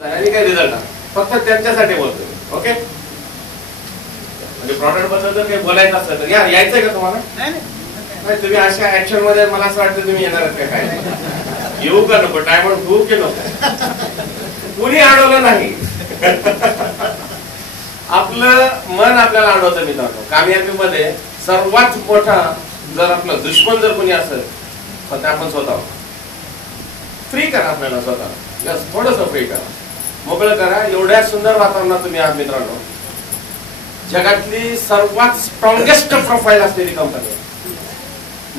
आणि काय रिझल्ट फक्त त्यांच्यासाठी बोलतोय. ओके, म्हणजे प्रॉडक्ट बद्दल जर काही बोलायचं असेल तर यायचंय का तुम्हाला? नाही, तुम्ही अशा ऍक्शन मध्ये मला असं वाटतं तुम्ही येणार का काय? येऊ का नको? डायमंड होऊ की नको? कुणी अडवलं नाही. आपलं मन आपल्याला अडवतं मित्रांनो. कामयाबीमध्ये सर्वात मोठा जर आपला दुश्मन जर कोणी असेल तर आपण स्वतः. फ्री करा आपल्याला स्वतः, थोडस फ्री करा, मोकळं करा. एवढ्या सुंदर वातावरणात तुम्ही आहात मित्रांनो. जगातली सर्वात स्ट्रॉंगेस्ट प्रोफाईल असलेली कंपनी.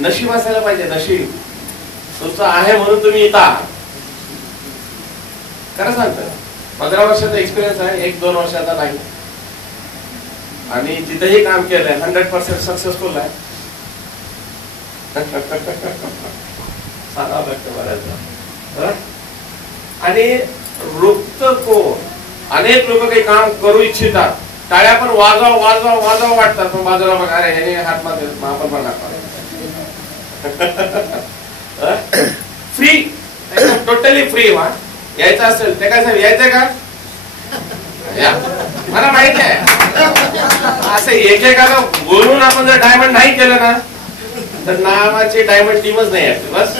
नशीब असायला पाहिजे, नशीब तुमचं आहे म्हणून तुम्ही इथं आहात. खरं सांगतो, 15 वर्षाचा एक्सपिरियन्स आहे, 1-2 वर्षाचा नाही. आणि जिथेही काम केलंय 100% सक्सेसफुल आहे. साधा व्यक्त करायचा. आणि रुक्त कोण? अनेक लोक काही काम करू इच्छितात, टाळ्या पण वाजवा वाजवा वाजवा वाटतात, पण बाजूला बघा, अरे ह्याने हात मारले, आपण पण हात मारले. Free, totally free. वा यायचं असेल ते काय साहेब, यायचंय का? मला माहिती आहे असं एकेकाला बोलून आपण जर डायमंड नाही केलं ना तर नावाची डायमंड टीमच नाही आहे बस.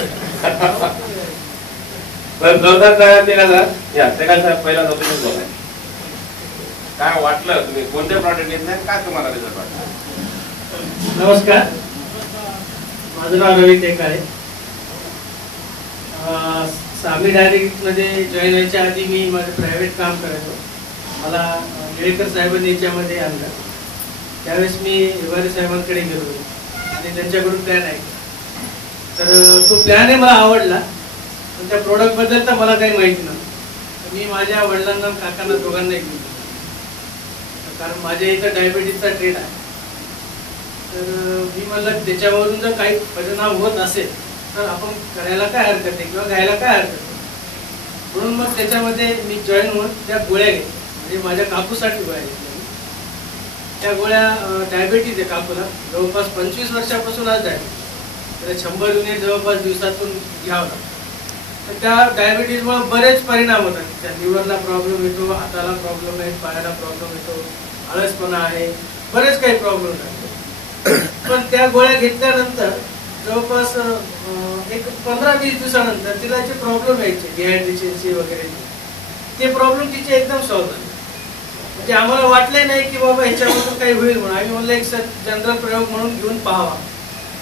तर जोरदार तयार दिला या ते काय साहेब, पहिला तुम्हीच बोलाय. काय वाटलं, तुम्ही कोणते प्रॉडक्ट घेत नाही, काय तुम्हाला रिझल्ट वाटला? नमस्कार, माझं नाव रवी टेक आहे. सामी डायरेक्ट मध्ये जॉईन व्हायच्या आधी मी माझं प्रायव्हेट काम करायचो. मला निळेकर साहेबांनी याच्यामध्ये आणलं. त्यावेळेस मी हिवारी साहेबांकडे गेलो आणि त्यांच्याकडून प्लॅन आहे. तर तो प्लॅन आहे मला आवडला, पण त्या प्रोडक्ट बद्दल तर मला काही माहिती नव्हतं. मी माझ्या वडिलांना काकांना दोघांना घेऊन, कारण माझ्या इथं डायबिटीसचा ट्रेड आहे. तर मी म्हणलं त्याच्यावरून जर काही परिणाम होत असेल तर आपण करायला काय हरकत आहे किंवा घ्यायला काय हरकत आहे. म्हणून मग त्याच्यामध्ये मी जॉईन होऊन त्या गोळ्या घेतल्या. म्हणजे माझ्या काकूसाठी गोळ्या घेतल्या. त्या गोळ्या डायबिटीज आहे काकूला, जवळपास 25 वर्षापासून आज डायबिटीज. त्याला 100 युनिट जवळपास दिवसातून घ्यावं लागतं. तर त्या डायबिटीजमुळे बरेच परिणाम होतात. त्या लिव्हरला प्रॉब्लेम येतो, हाताला प्रॉब्लेम आहे, पायाला प्रॉब्लेम येतो, आळसपणा आहे, बरेच काही प्रॉब्लेम आहेत. पण त्या गोळ्या घेतल्यानंतर जवळपास एक 15-20 दिवसानंतर तिला जे प्रॉब्लेम यायचे, डिहायड्रेशनचे वगैरे, ते प्रॉब्लेम तिचे एकदम सॉल्व्ह झाले. म्हणजे आम्हाला वाटलं नाही की बाबा ह्याच्यामधून काही होईल म्हणून. आम्ही म्हणलं एक जनरल प्रयोग म्हणून घेऊन पाहावा,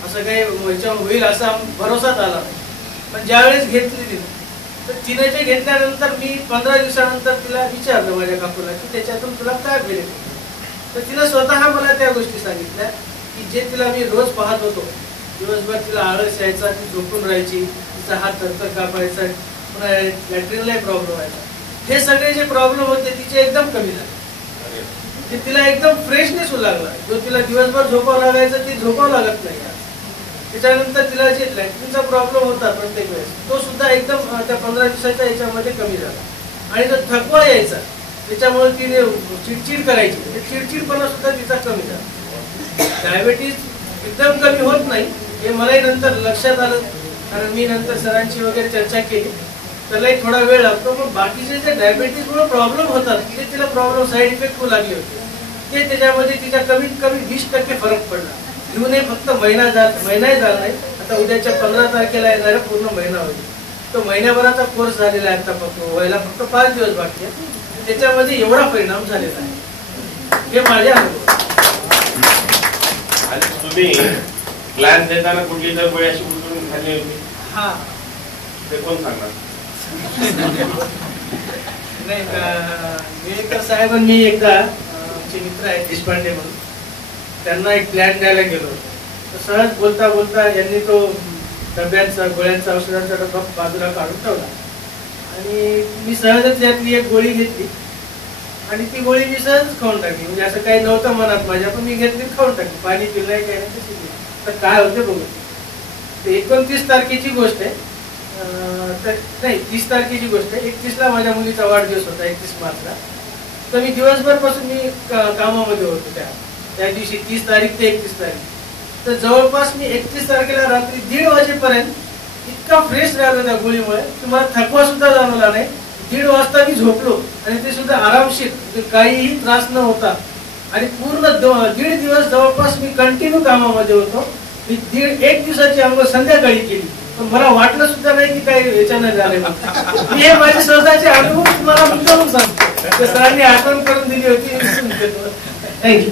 असं काही ह्याच्यावर होईल असा भरोसाच आला नाही. पण ज्यावेळेस घेतली तिने, तर तिने जे घेतल्यानंतर मी 15 दिवसानंतर तिला विचारलं माझ्या काकूला की त्याच्यातून तुला काय बेनिफिट. तर तिला स्वतः मला त्या गोष्टी सांगितल्या की जे तिला मी रोज पाहत होतो, दिवसभर तिला आळस यायचा, ती झोपून राहायची, तिचा हात थरथर कापायचा, पुन्हा लॅट्रिनलाही प्रॉब्लेम व्हायचा, हे सगळे जे प्रॉब्लेम होते तिचे एकदम कमी झाले. तिला एकदम फ्रेशनेस होऊ लागला. जो तिला दिवसभर झोपावं लागायचं ते झोपावं लागत नाही. त्याच्यानंतर तिला जे लॅट्रिनचा प्रॉब्लेम होता प्रत्येक वेळेस, तो सुद्धा एकदम त्या 15 दिवसाच्या याच्यामध्ये कमी झाला. आणि जो थकवा यायचा त्याच्यामुळे तिने चिडचिड करायची, ते चिडचिडपणा सुद्धा तिचा कमी झाला. डायबिटीज एकदम कमी होत नाही हे मलाही नंतर लक्षात आलं, कारण मी नंतर सरांची वगैरे चर्चा केली. त्यालाही थोडा वेळ लागतो, पण बाकीचे जे डायबिटीजमुळे प्रॉब्लेम होतात, जे तिला प्रॉब्लेम साईड इफेक्ट होऊ लागले होते, ते त्याच्यामध्ये तिच्या कमीत कमी 20% फरक पडला. घेऊनही फक्त महिनाही झाला नाही. आता उद्याच्या 15 तारखेला येणारा पूर्ण महिना होईल. तो महिन्याभराचा कोर्स झालेला आहे. आता फक्त व्हायला फक्त 5 दिवस बाकी आहे. त्याच्यामध्ये एवढा परिणाम झालेला आहे, हे माझे अनुभव. आणि तुम्ही प्लॅन देताना कुठली तर गोळी अशी उचलून खाली होती? हा, ते कोण सांगणार? नाही, निळेकर साहेबांनी एकदा आमचे मित्र आहेत देशपांडे म्हणून, त्यांना एक प्लॅन द्यायला गेलो होतो. सहज बोलता बोलता यांनी तो डब्यांचा, गोळ्यांचा, औषधांचा डब्बा बाजूला काढून ठेवला आणि मी सहजच यातली एक गोळी घेतली आणि ती गोळी मी सहज खाऊन टाकली. म्हणजे असं काही नव्हतं मनात माझ्या, पण मी घेतली खाऊन टाकली. पाणी पिलं नाही, काही नाही, तर काय होते बघू. ते 29 तारखेची गोष्ट आहे, नाही 30 तारखेची गोष्ट आहे. 31ला माझ्या मुलीचा वाढदिवस होता, 31 मार्चला. तर मी दिवसभर पासून मी कामामध्ये होतो त्या दिवशी, 30 तारीख ते 31 तारीख. तर जवळपास मी 31 तारखेला रात्री 1:30 वाजेपर्यंत इतका फ्रेश राहिलो त्या गोळीमुळे की मला थकवा सुद्धा जाणवला नाही. 1:30 वाजता मी झोपलो आणि ते सुद्धा आरामशीर, काहीही त्रास न होता. आणि पूर्ण 1.5 दिवस जवळपास मी कंटिन्यू कामामध्ये होतो. मी 1 दिवसाची अंघोळ संध्याकाळी केली, पण मला वाटलं सुद्धा नाही की काही याच्यानं झाले. मी हे माझे स्वतःचे अनुभव तुम्हाला मुद्दाम सांगतो. सरांनी आठवण करून दिली होती. थँक्यू.